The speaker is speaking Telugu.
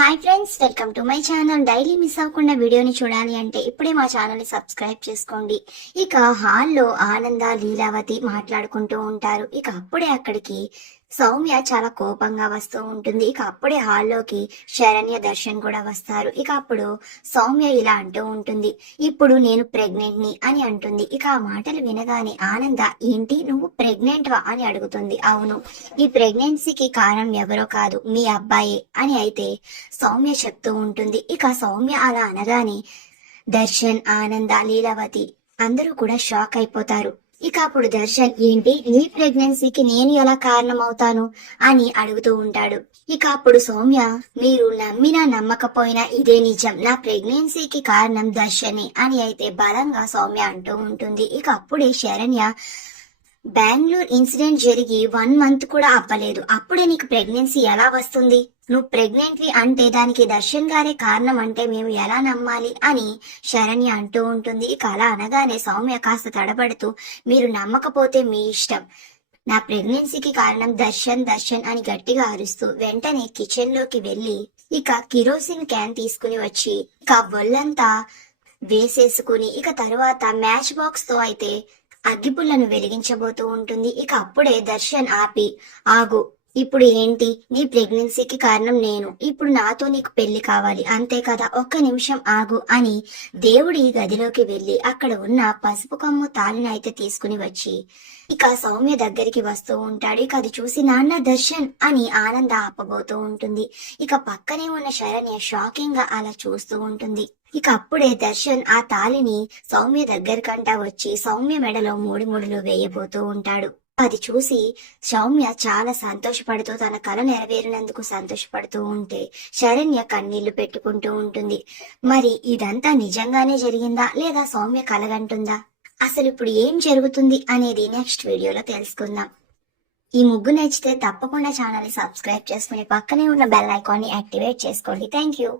Hi friends, welcome to my channel. Daily miss అవ్వకుండా వీడియోని చూడాలి అంటే ఇప్పుడే మా ఛానల్ ని సబ్స్క్రైబ్ చేసుకోండి. ఇక హాల్లో ఆనంద లీలావతి మాట్లాడుకుంటూ ఉంటారు. ఇక అప్పుడే అక్కడికి సౌమ్య చాలా కోపంగా వస్తూ ఉంటుంది. ఇక అప్పుడే హాల్లోకి శరణ్య, దర్శన్ కూడా వస్తారు. ఇక అప్పుడు సౌమ్య ఇలా అంటూ ఉంటుంది, ఇప్పుడు నేను ప్రెగ్నెంట్ ని అని అంటుంది. ఇక ఆ మాటలు వినగానే ఆనంద, ఏంటి నువ్వు ప్రెగ్నెంట్ వా అని అడుగుతుంది. అవును, ఈ ప్రెగ్నెన్సీకి కారణం ఎవరో కాదు, మీ అబ్బాయే అని అయితే సౌమ్య చెప్తూ ఉంటుంది. ఇక సౌమ్య అలా అనగానే దర్శన్, ఆనంద, లీలావతి అందరూ కూడా షాక్ అయిపోతారు. ఇక అప్పుడు దర్శన్, ఏంటి నీ ప్రెగ్నెన్సీకి నేను ఎలా కారణమవుతాను అని అడుగుతూ ఉంటాడు. ఇక అప్పుడు సౌమ్య, మీరు నమ్మినా నమ్మకపోయినా ఇదే నిజం, నా ప్రెగ్నెన్సీకి కారణం దర్శనే అని అయితే బలంగా సౌమ్య అంటూ ఉంటుంది. ఇక అప్పుడే శరణ్య, బెంగళూరు ఇన్సిడెంట్ జరిగి 1 మంత్ కూడా అవ్వలేదు, అప్పుడే నీకు ప్రెగ్నెన్సీ ఎలా వస్తుంది? నువ్వు ప్రెగ్నెంట్ అంటే దానికి దర్శన్ గారే కారణం అంటే మేము ఎలా నమ్మాలి అని శరణ్య అంటూ ఉంటుంది. ఇక అలా అనగానే సౌమ్య కాస్త తడబడుతూ, మీరు నమ్మకపోతే మీ ఇష్టం, నా ప్రెగ్నెన్సీకి కారణం దర్శన్ దర్శన్ అని గట్టిగా అరుస్తూ వెంటనే కిచెన్ లోకి వెళ్లి ఇక కిరోసిన్ క్యాన్ తీసుకుని వచ్చి ఇక ఒళ్ళంతా వేసేసుకుని ఇక తరువాత మ్యాచ్ బాక్స్ తో అయితే అగ్గిపుల్లను వెలిగించబోతూ ఉంటుంది. ఇక అప్పుడే దర్శన్ ఆపి, ఆగు, ఇప్పుడు ఏంటి? నీ ప్రెగ్నెన్సీకి కారణం నేను, ఇప్పుడు నాతో నీకు పెళ్లి కావాలి అంతే కదా, ఒక్క నిమిషం ఆగు అని దేవుడి గదిలోకి వెళ్లి అక్కడ ఉన్న పసుపు కొమ్ము తాళిని అయితే తీసుకుని వచ్చి ఇక సౌమ్య దగ్గరికి వస్తూ ఉంటాడు. ఇక అది చూసి, నాన్న దర్శన్ అని ఆనంద ఆపబోతూ ఉంటుంది. ఇక పక్కనే ఉన్న శరణ్య షాకింగ్ గా అలా చూస్తూ ఉంటుంది. ఇక అప్పుడే దర్శన్ ఆ తాళిని సౌమ్య దగ్గరకంటా వచ్చి సౌమ్య మెడలో 3 ముడులు వేయబోతూ ఉంటాడు. అది చూసి సౌమ్య చాలా సంతోషపడుతూ తన కల నెరవేరినందుకు సంతోషపడుతూ ఉంటే శరణ్య కన్నీళ్లు పెట్టుకుంటూ ఉంటుంది. మరి ఇదంతా నిజంగానే జరిగిందా లేదా సౌమ్య కలగంటుందా? అసలు ఇప్పుడు ఏం జరుగుతుంది అనేది నెక్స్ట్ వీడియోలో తెలుసుకుందాం. ఈ ముగ్గు నచ్చితే తప్పకుండా ఛానల్ ని సబ్స్క్రైబ్ చేసుకుని పక్కనే ఉన్న బెల్ ఐకాన్ ని యాక్టివేట్ చేసుకోండి. Thank you.